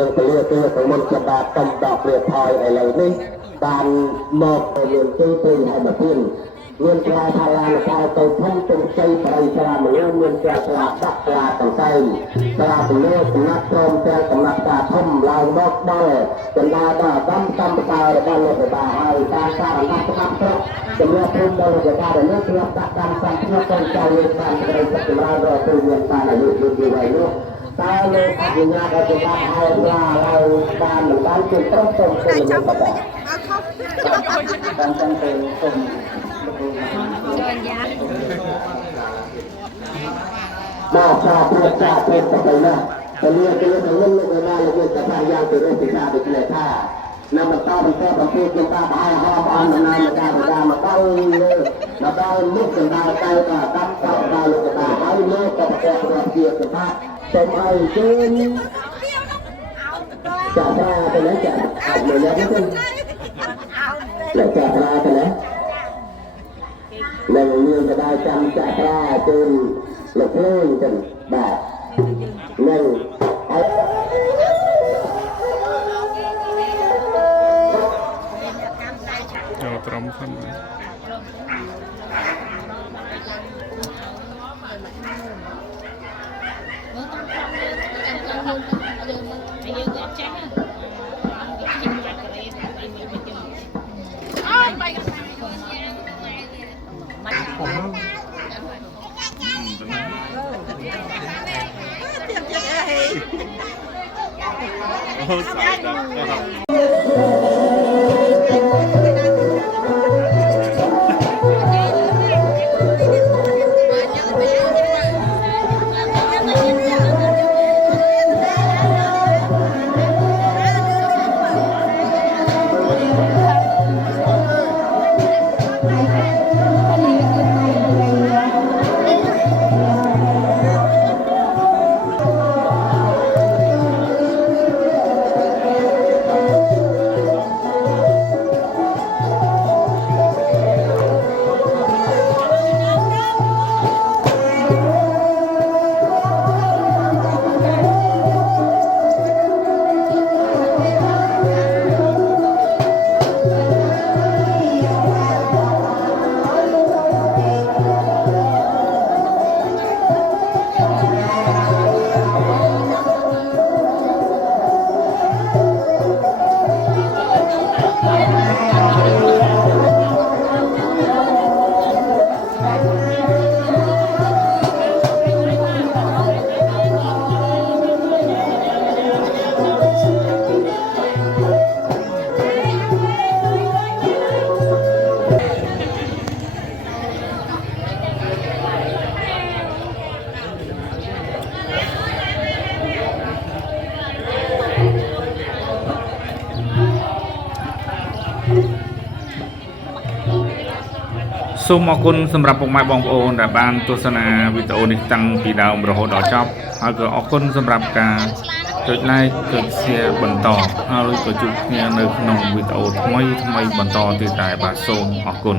នឹងពលិគឺទាំងមុនក្បាតំដកព្រាថយឥឡូវនេះបានមកមានទីពេញហើយមកទៀតមានផ្លែថាឡានកាលទៅធំទៅជ័យបរិយាមនុស្សមានជាស្លាបដាក់ស្លាបទាំងតែស្លាបពលិសំណាក់ព្រមទាំងសំណាក់ការធំឡើងមកដល់បណ្ដាដល់កម្មកម្មការរបស់លោកបាហើយការសារណាស់ស្មាត់ត្រកចំណុចព្រមដល់លោកបាដែលនេះគឺដាក់កម្មសង្ឃកូនចៅលោកបានក្តីចិត្តចម្រើនរកទៅមានបានអាយុយូរយូរហើយនោះតើលោកអនុញ្ញាតឲ្យបានហើយឡើងបានមិនបានគឺត្រឹមត្រូវទៅលោកបាបានចាំទៅសូមចូលយ៉ាមកសាព្រឹកចាព្រឹកទៅណាពលិគឺទៅលោកបានលោកจะพยายามទៅរកពិសាដូចនេះថានៅបន្តប្រពៃយើងបានឲ្យហមអនដំណើរការមកដល់មកដល់មុខសម្ដៅទៅក៏ដាប់ទៅដល់លោកបានហើយលោកក៏ប្រកបរកជាសម្បត្តិសូមឲ្យជើញចាត្រាទៅណាចាអត់មានទេចាត្រាទៅណានឹងមានកដាចាំចាត្រាជើញលោកភ្លើងចឹងបាទនឹងត្រឹមហ្នឹងអូស្អាតដល់ សូមអរគុណសម្រាប់ពុកម៉ែបងប្អូនដែលបានទស្សនាវីដេអូនេះតាំងពីដើមរហូតដល់ចប់ហើយក៏អរគុណសម្រាប់ការចុច like ចុច share បន្តហើយក៏ជួបគ្នានៅក្នុងវីដេអូថ្មីបន្តទៀតដែរបាទសូមអរគុណ